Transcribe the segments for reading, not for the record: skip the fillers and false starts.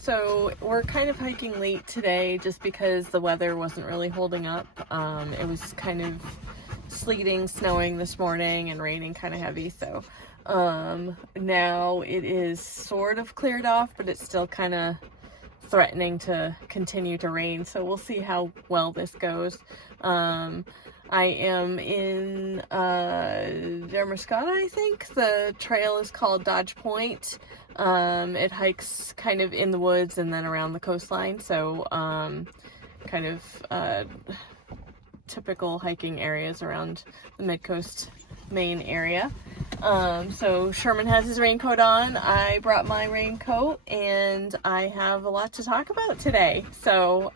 So we're kind of hiking late today just because the weather wasn't really holding up. It was kind of sleeting, snowing this morning and raining kind of heavy. So now it is sort of cleared off, but it's still kind of threatening to continue to rain. So we'll see how well this goes. I am in Damariscotta, I think. The trail is called Dodge Point. It hikes kind of in the woods and then around the coastline, so kind of typical hiking areas around the Mid-Coast Maine area. So Sherman has his raincoat on. I brought my raincoat, and I have a lot to talk about today. So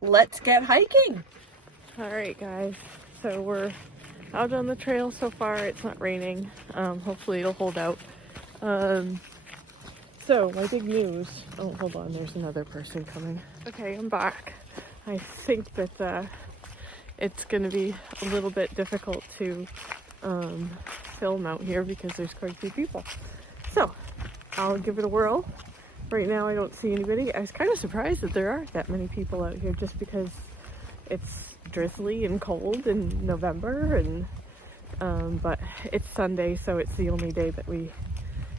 let's get hiking. All right, guys. So we're out on the trail so far. It's not raining. Hopefully it'll hold out. So my big news. Oh, hold on. There's another person coming. Okay, I'm back. I think that it's going to be a little bit difficult to film out here because there's quite a few people. So I'll give it a whirl. Right now I don't see anybody. I was kind of surprised that there aren't that many people out here just because it's drizzly and cold in November, and but it's Sunday, so it's the only day that we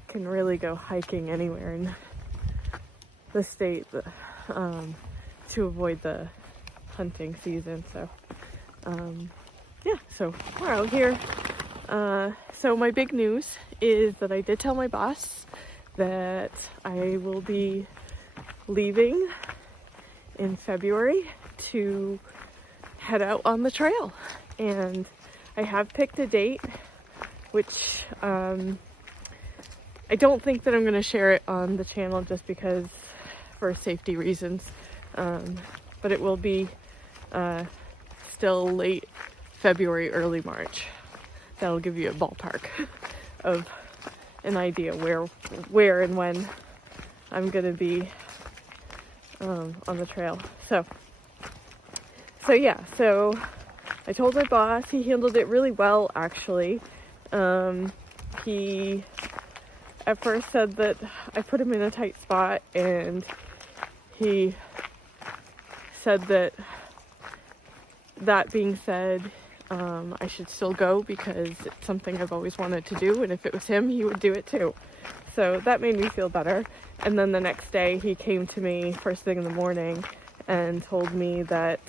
can really go hiking anywhere in the state to avoid the hunting season. So yeah, so we're out here. So my big news is that I did tell my boss that I will be leaving in February to head out on the trail, and I have picked a date, which I don't think that I'm going to share it on the channel just because for safety reasons, but it will be still late February, early March. That'll give you a ballpark of an idea where and when I'm going to be on the trail. So yeah, so I told my boss. He handled it really well, actually. He at first said that I put him in a tight spot, and he said that being said, I should still go because it's something I've always wanted to do, and if it was him, he would do it too. So that made me feel better. And then the next day, he came to me first thing in the morning and told me that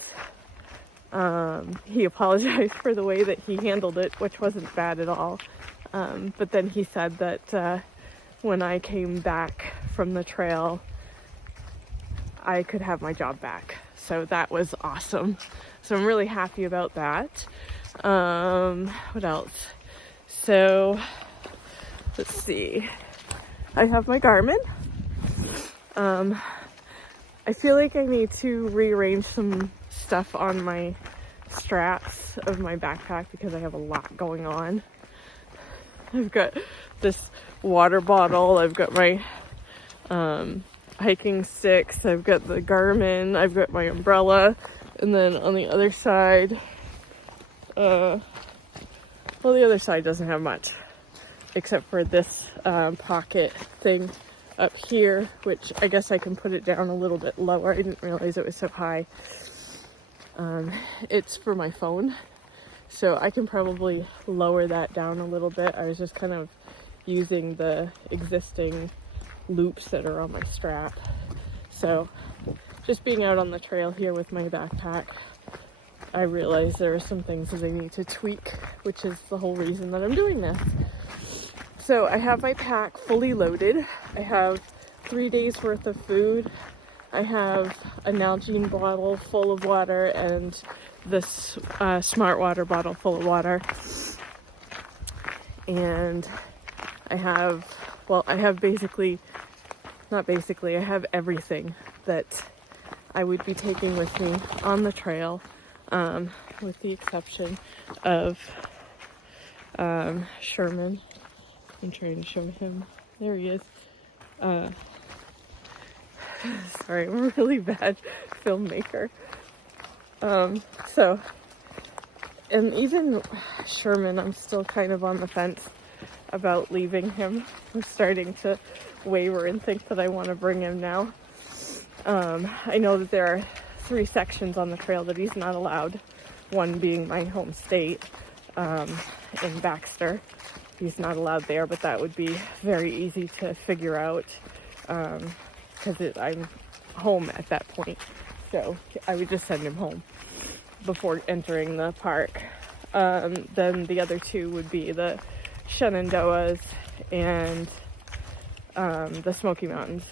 he apologized for the way that he handled it, which wasn't bad at all. But then he said that when I came back from the trail, I could have my job back. So that was awesome. So I'm really happy about that. What else? So let's see. I have my Garmin. I feel like I need to rearrange some stuff on my straps of my backpack because I have a lot going on. I've got this water bottle, I've got my hiking sticks, I've got the Garmin, I've got my umbrella, and then on the other side, well, the other side doesn't have much except for this pocket thing up here, which I guess I can put it down a little bit lower. I didn't realize it was so high. It's for my phone, so I can probably lower that down a little bit. I was just kind of using the existing loops that are on my strap. So just being out on the trail here with my backpack, I realized there are some things that I need to tweak, which is the whole reason that I'm doing this. So I have my pack fully loaded. I have 3 days worth of food. I have a Nalgene bottle full of water and this Smart Water bottle full of water. And I have I have everything that I would be taking with me on the trail, with the exception of Sherman. I'm trying to show him. There he is. Sorry, I'm a really bad filmmaker. And even Sherman, I'm still kind of on the fence about leaving him. I'm starting to waver and think that I want to bring him now. I know that there are 3 sections on the trail that he's not allowed. One being my home state, in Baxter. He's not allowed there, but that would be very easy to figure out, because I'm home at that point. So I would just send him home before entering the park. Then the other 2 would be the Shenandoahs and the Smoky Mountains.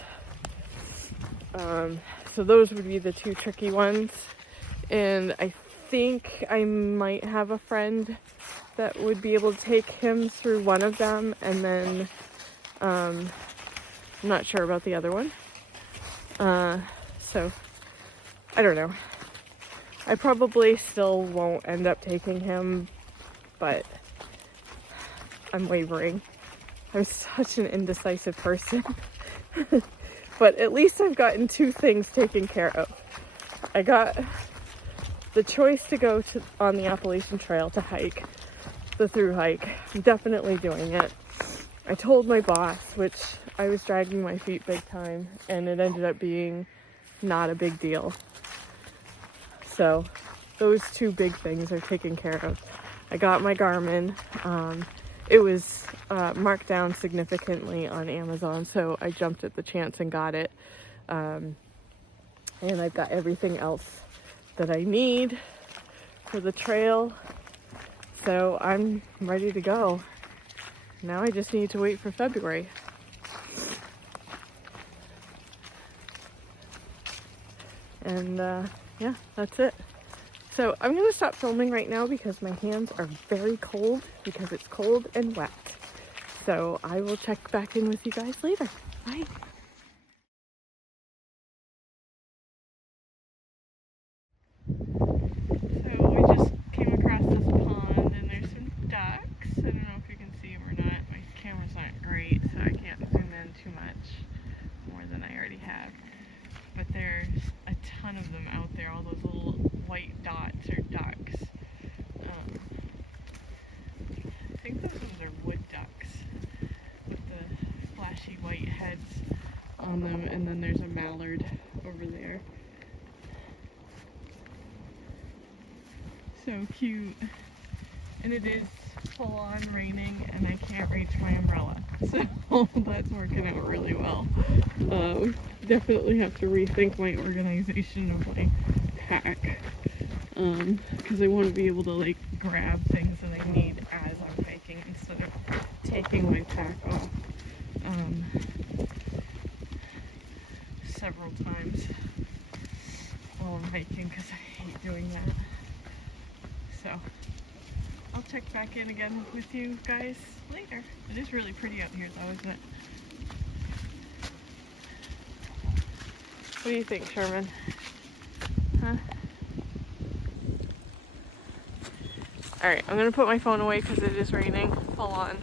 So those would be the 2 tricky ones. And I think I might have a friend that would be able to take him through one of them, and then I'm not sure about the other one. So I don't know. I probably still won't end up taking him, but I'm wavering. I'm such an indecisive person. But at least I've gotten 2 things taken care of. I got the choice to go on the Appalachian Trail to hike, the through hike. I'm definitely doing it. I told my boss, which I was dragging my feet big time, and it ended up being not a big deal. So those 2 big things are taken care of. I got my Garmin. It was marked down significantly on Amazon, so I jumped at the chance and got it. And I've got everything else that I need for the trail. So I'm ready to go. Now I just need to wait for February. And yeah, that's it. So I'm going to stop filming right now because my hands are very cold because it's cold and wet. So I will check back in with you guys later. Bye. So we just came across this pond and there's some ducks. I don't know if you can see them or not. My camera's not great, so I can't zoom in too much more than I already have. But there's a ton of them out there, all those little white dots are ducks. I think those ones are wood ducks with the flashy white heads on them, and then there's a mallard over there. So cute. And it is full on raining and I can't reach my umbrella, so that's working out really well. Definitely have to rethink my organization of my pack, because I want to be able to like grab things that I need as I'm hiking instead of taking my pack off several times while I'm hiking, because I hate doing that. So I'll check back in again with you guys later. It is really pretty out here though, isn't it? What do you think, Sherman? Huh? Alright, I'm gonna put my phone away because it is raining full on.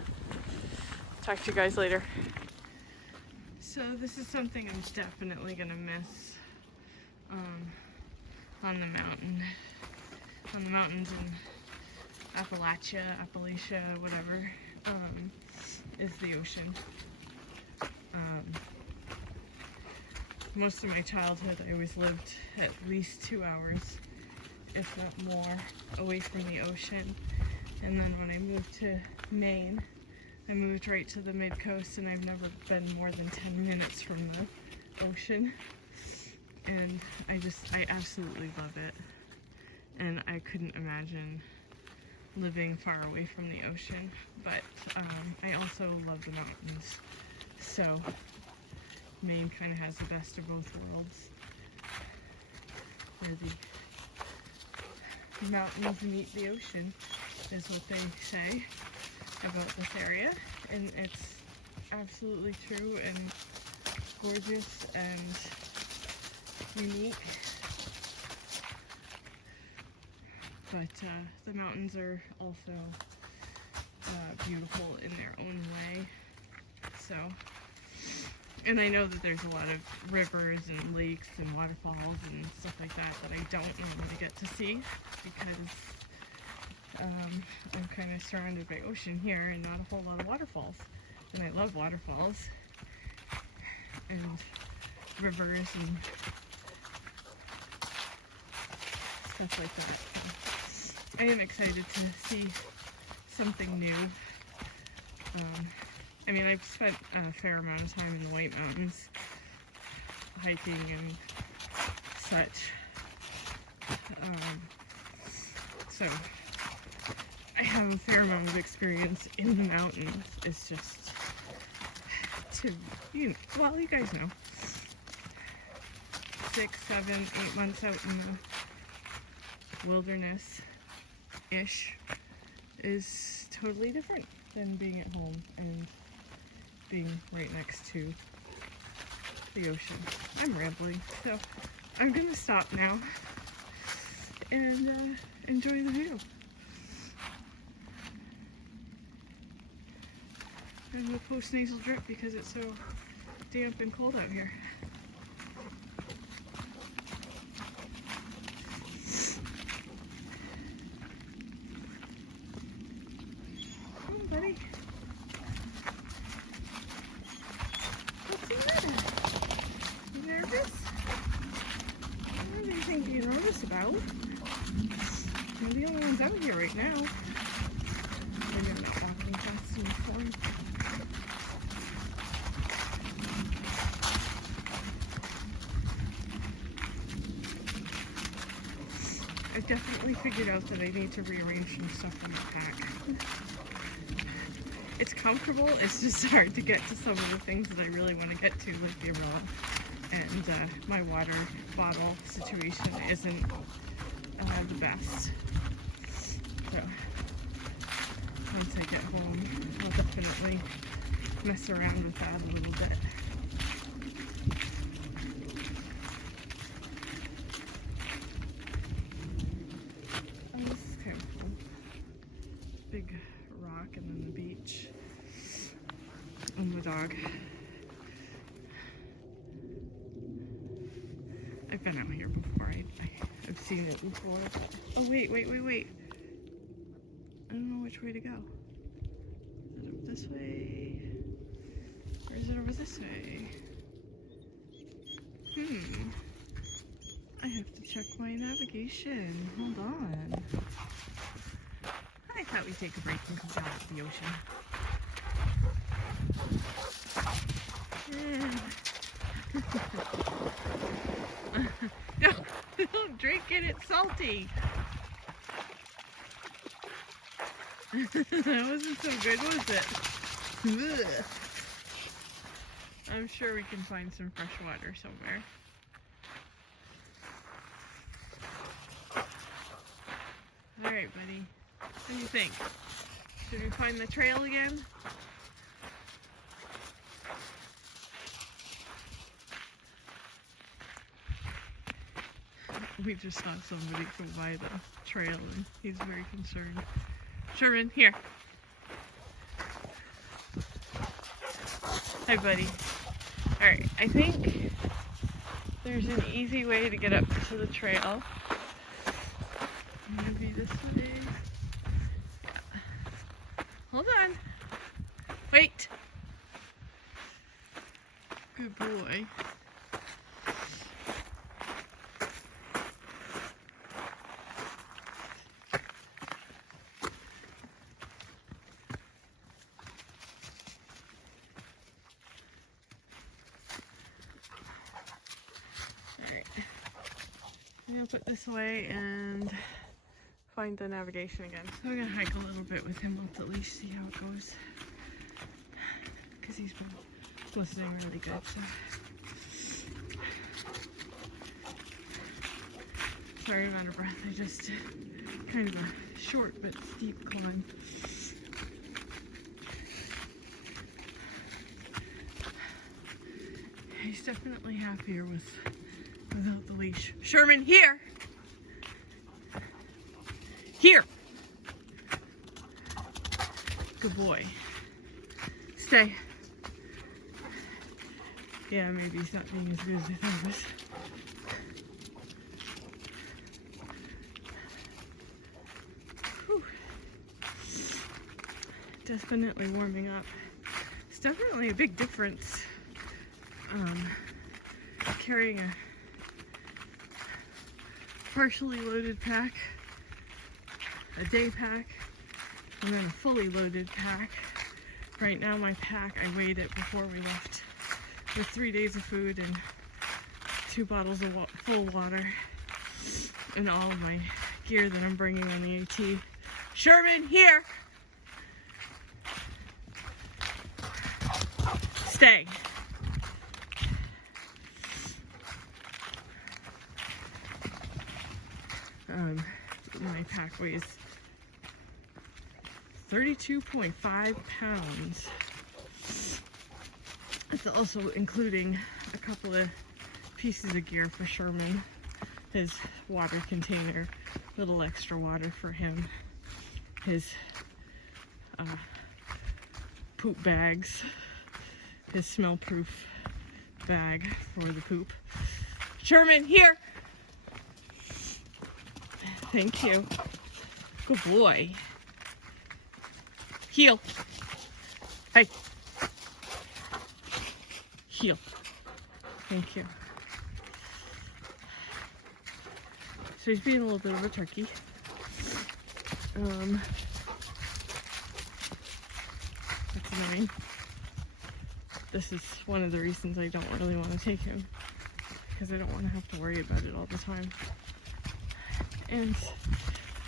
Talk to you guys later. So this is something I'm definitely gonna miss on the mountain. On the mountains in Appalachia, whatever, is the ocean. Most of my childhood I always lived at least 2 hours, if not more, away from the ocean. And then when I moved to Maine, I moved right to the mid-coast, and I've never been more than 10 minutes from the ocean. And I absolutely love it. And I couldn't imagine living far away from the ocean, but I also love the mountains, so Maine kind of has the best of both worlds, where the mountains meet the ocean is what they say about this area, and it's absolutely true and gorgeous and unique. But the mountains are also beautiful in their own way. So, and I know that there's a lot of rivers and lakes and waterfalls and stuff like that that I don't normally get to see because I'm kind of surrounded by ocean here and not a whole lot of waterfalls. And I love waterfalls and rivers and stuff like that. I am excited to see something new. I mean, I've spent a fair amount of time in the White Mountains, hiking and such. So I have a fair amount of experience in the mountains. It's just to, you guys know, 6, 7, 8 months out in the wilderness-ish is totally different than being at home and being right next to the ocean. I'm rambling, so I'm gonna stop now and enjoy the view. And the post-nasal drip because it's so damp and cold out here. Come on, buddy. What's the matter? You nervous? What do you think you're nervous about? You're the only ones out here right now. Maybe I'm not walking fast enough for him. I've definitely figured out that I need to rearrange some stuff in the pack. It's comfortable, it's just hard to get to some of the things that I really want to get to, like the umbrella. And my water bottle situation isn't the best. So, once I get home, I'll definitely mess around with that a little bit. Oh, this is kind of cool. Big rock and then the beach and the dog. I've been out here before. I've seen it before. Oh, wait. I don't know which way to go. Is it up this way? Or is it over this way? I have to check my navigation. Hold on. I thought we'd take a break and come down to the ocean. No, don't drink it, it's salty. That wasn't so good, was it? Ugh. I'm sure we can find some fresh water somewhere. Alright, buddy. What do you think? Should we find the trail again? We just saw somebody go by the trail and he's very concerned. Sherman, here. Hi, buddy. Alright, I think there's an easy way to get up to the trail. Maybe this way. Yeah. Hold on. Wait. Good boy. I'm gonna put this away and find the navigation again. So I'm gonna hike a little bit with him off the leash, see how it goes. Because he's been listening really good. So. Sorry, I'm out of breath. I just did kind of a short but steep climb. He's definitely happier without the leash. Sherman, here! Here! Good boy. Stay. Yeah, maybe he's not being as good as I thought he was. Whew. definitely warming up. It's definitely a big difference carrying a partially loaded pack, a day pack, and then a fully loaded pack. Right now my pack, I weighed it before we left with 3 days of food and 2 bottles of full water and all of my gear that I'm bringing on the AT. Sherman, here! Stay. My pack weighs 32.5 pounds. It's also including a couple of pieces of gear for Sherman. His water container, little extra water for him. His poop bags. His smell-proof bag for the poop. Sherman, here! Thank you. Good boy. Heel. Hey. Heel. Thank you. So he's being a little bit of a turkey. That's annoying. This is one of the reasons I don't really want to take him, because I don't want to have to worry about it all the time. And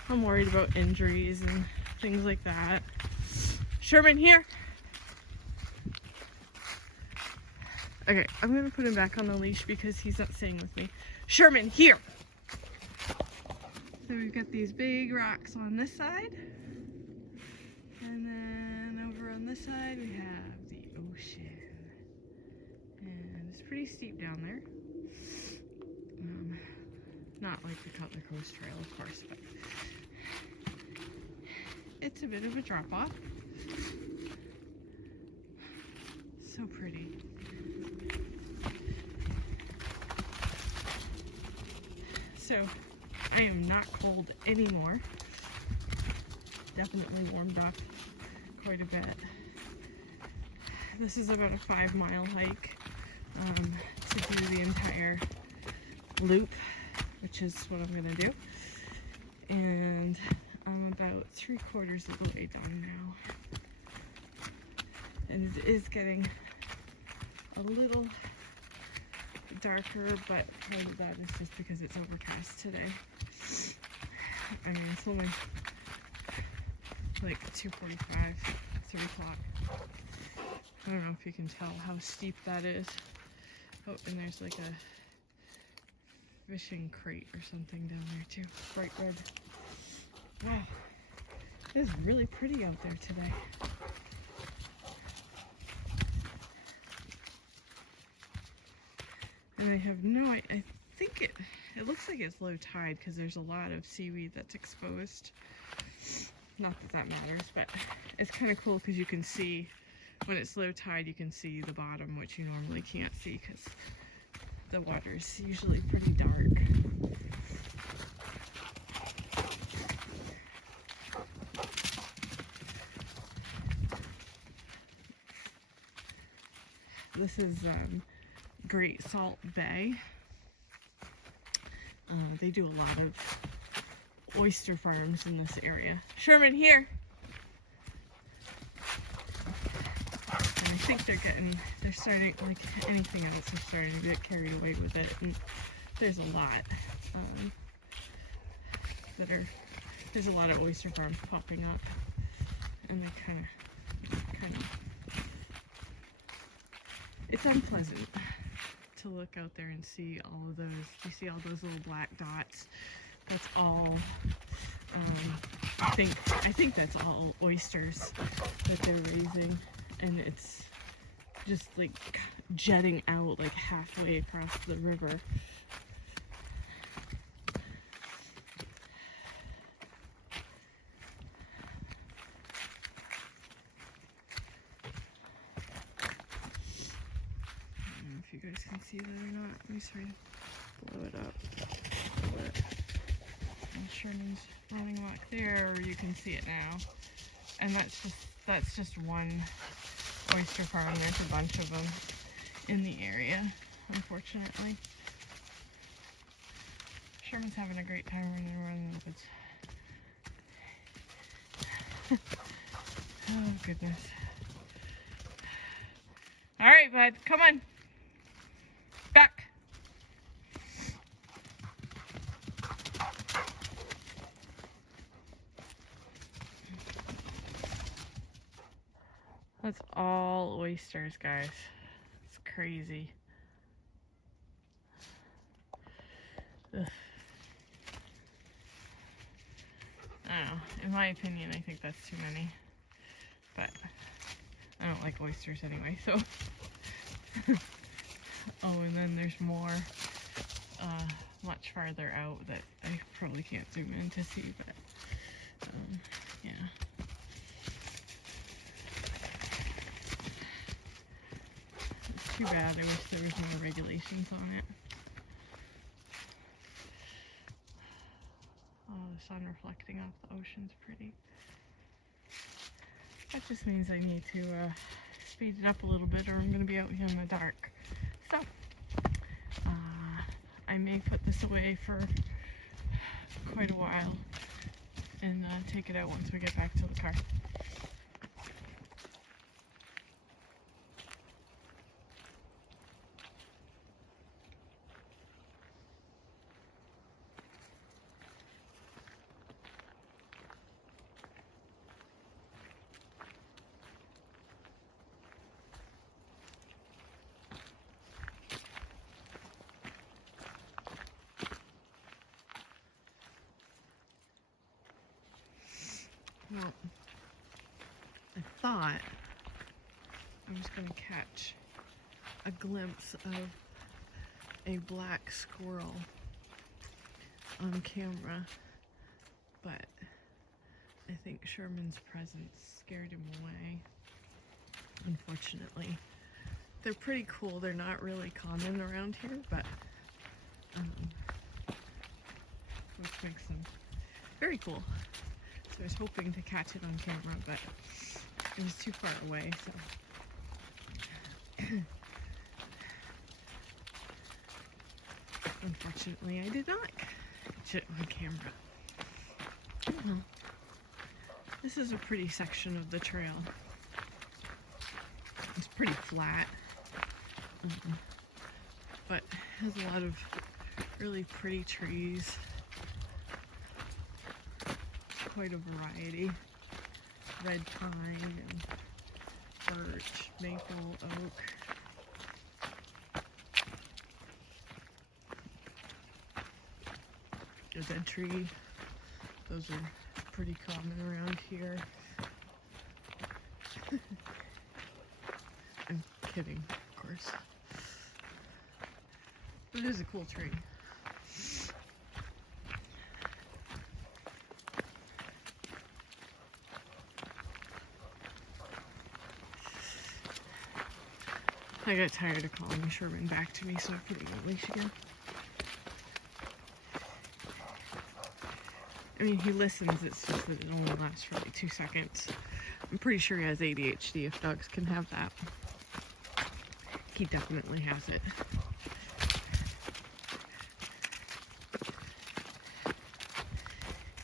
I'm worried about injuries and things like that. Sherman, here! Okay, I'm gonna put him back on the leash because he's not staying with me. Sherman, here! So we've got these big rocks on this side. And then over on this side we have the ocean. And it's pretty steep down there. Not like the Cutler Coast Trail, of course, but it's a bit of a drop off. So pretty. So I am not cold anymore. Definitely warmed up quite a bit. This is about a 5-mile hike to do the entire loop, which is what I'm gonna do. And I'm about 3/4 of the way done now. And it is getting a little darker, but part of that is just because it's overcast today. I mean, it's only like 2:45, 3 o'clock. I don't know if you can tell how steep that is. Oh, and there's like a fishing crate or something down there too. Bright red. Wow. It is really pretty out there today. And I have no, I think it looks like it's low tide because there's a lot of seaweed that's exposed. Not that that matters, but it's kind of cool because you can see, when it's low tide, you can see the bottom, which you normally can't see because the water is usually pretty dark. This is Great Salt Bay. They do a lot of oyster farms in this area. Sherman, here! And I think they're starting, like anything else, they're starting to get carried away with it. And there's a lot there's a lot of oyster farms popping up. And they kind of, it's unpleasant to look out there and see all of those. You see all those little black dots? That's all, I think that's all oysters that they're raising, and it's just like jetting out like halfway across the river. I don't know if you guys can see that or not. Let me try to blow it up. And Sherman's running back there, or you can see it now. And that's just one oyster farm. There's a bunch of them in the area, unfortunately. Sherman's having a great time running around in the woods. Oh, goodness. All right, bud, come on. Back. That's all oysters, guys. It's crazy. Ugh. I don't know. In my opinion, I think that's too many. But I don't like oysters anyway, so. Oh, and then there's more much farther out that I probably can't zoom in to see, but yeah. It's too bad. I wish there was more regulations on it. Oh, the sun reflecting off the ocean's pretty. That just means I need to speed it up a little bit or I'm going to be out here in the dark. So, I may put this away for quite a while and take it out once we get back to the car. Well, I thought I was going to catch a glimpse of a black squirrel on camera, but I think Sherman's presence scared him away, unfortunately. They're pretty cool. They're not really common around here, but which makes them very cool. I was hoping to catch it on camera, but it was too far away, so. Unfortunately, I did not catch it on camera. Well, this is a pretty section of the trail. It's pretty flat, but has a lot of really pretty trees. Quite a variety. Red pine and birch, maple, oak. A dead tree. Those are pretty common around here. I'm kidding, of course. But it is a cool tree. I got tired of calling Sherman back to me, so I put him on leash again. I mean, he listens, it's just that it only lasts for like 2 seconds. I'm pretty sure he has ADHD, if dogs can have that. He definitely has it.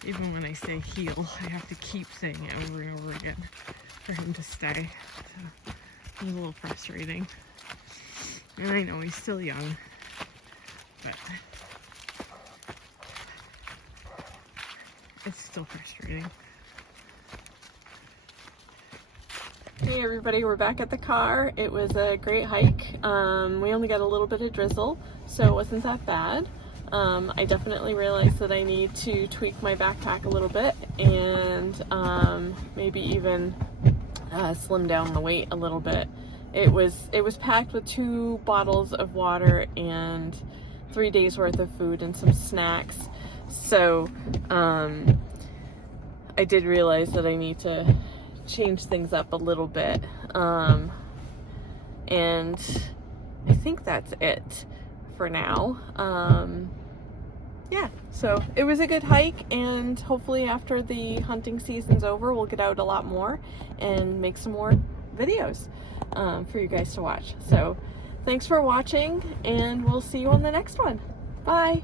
Even when I say heel, I have to keep saying it over and over again for him to stay. So it's a little frustrating. And I know he's still young, but it's still frustrating. Hey everybody, we're back at the car. It was a great hike. We only got a little bit of drizzle, so it wasn't that bad. I definitely realized that I need to tweak my backpack a little bit and maybe even slim down the weight a little bit. It was packed with 2 bottles of water and 3 days worth of food and some snacks. So I did realize that I need to change things up a little bit. And I think that's it for now. yeah, so it was a good hike, and hopefully after the hunting season's over, we'll get out a lot more and make some more videos for you guys to watch. So thanks for watching, and we'll see you on the next one. Bye.